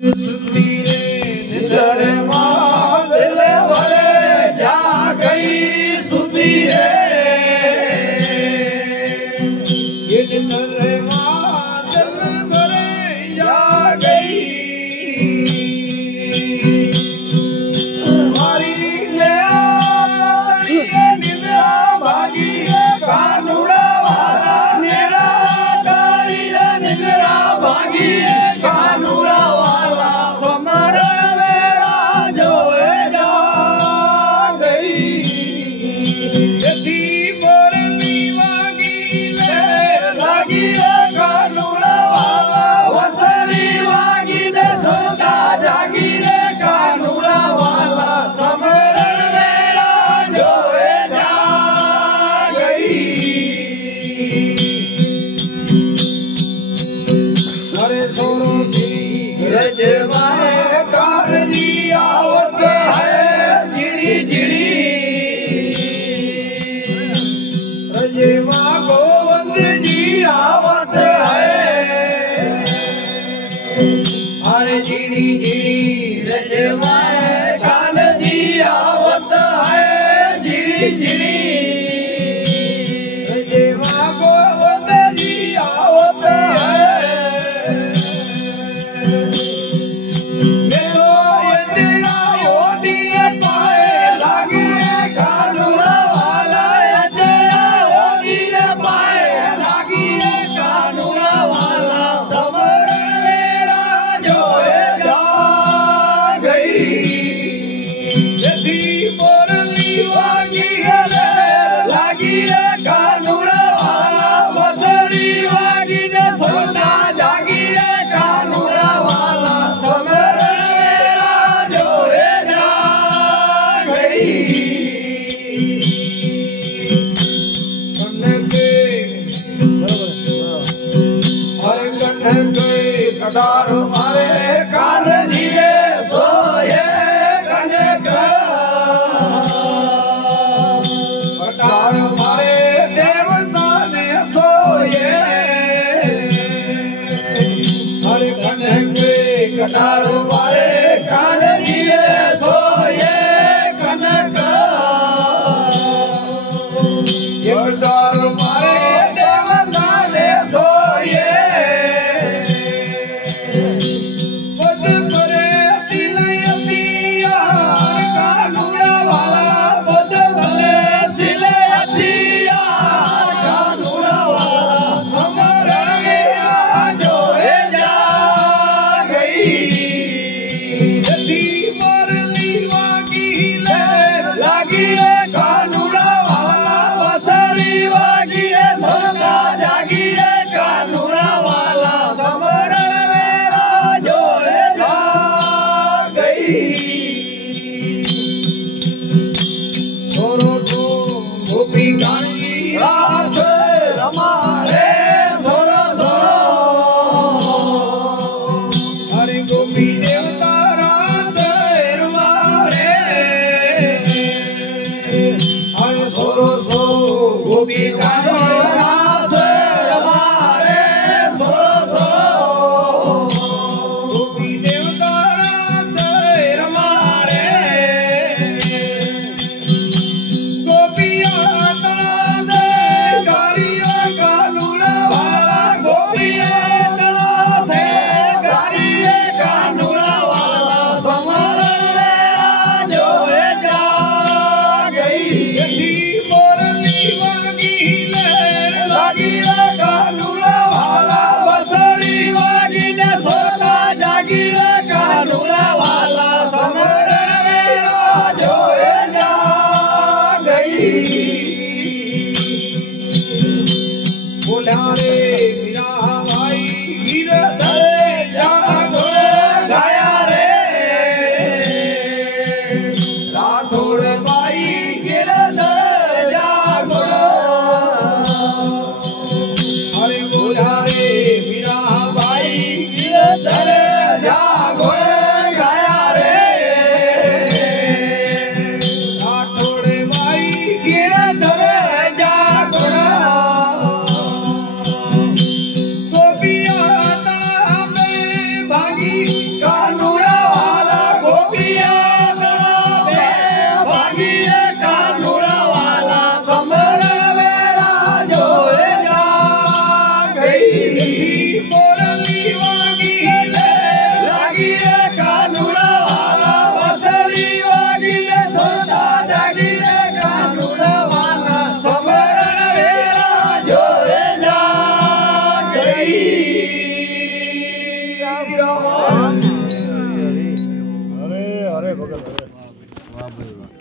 Neither मां दिल भरे जा गई सुधी ये निधर मां दिल भरे जा गई हमारी निद्रा भागी कानूड़ा वाला नेड़ा काली निद्रा भागी कानूड़ा वाला समरण मेरा जो जा गई यदि मोरली वागी लहर लागी कानूड़ा वाला वसली वागी ने सोता जागी रे कानूड़ा वाला समरण मेरा जो जा गई अरे सोरो रजवाए काली आवत है जिड़ी जिड़ी रजवा गोवंद जी आवत है अरे जिड़ी जिड़ी रजवाए काली आवत है जिड़ी जिड़ी रजवा गोवंद जी आवत है कटार मारे कान जीरे सोए कनक कटार मारे देवता ने सोए हरे कनक कटार मारे कान जीरे सोए कनक कटार मारे देवता ने सोए कानूड़ा राम हरे हरे भगत हरे।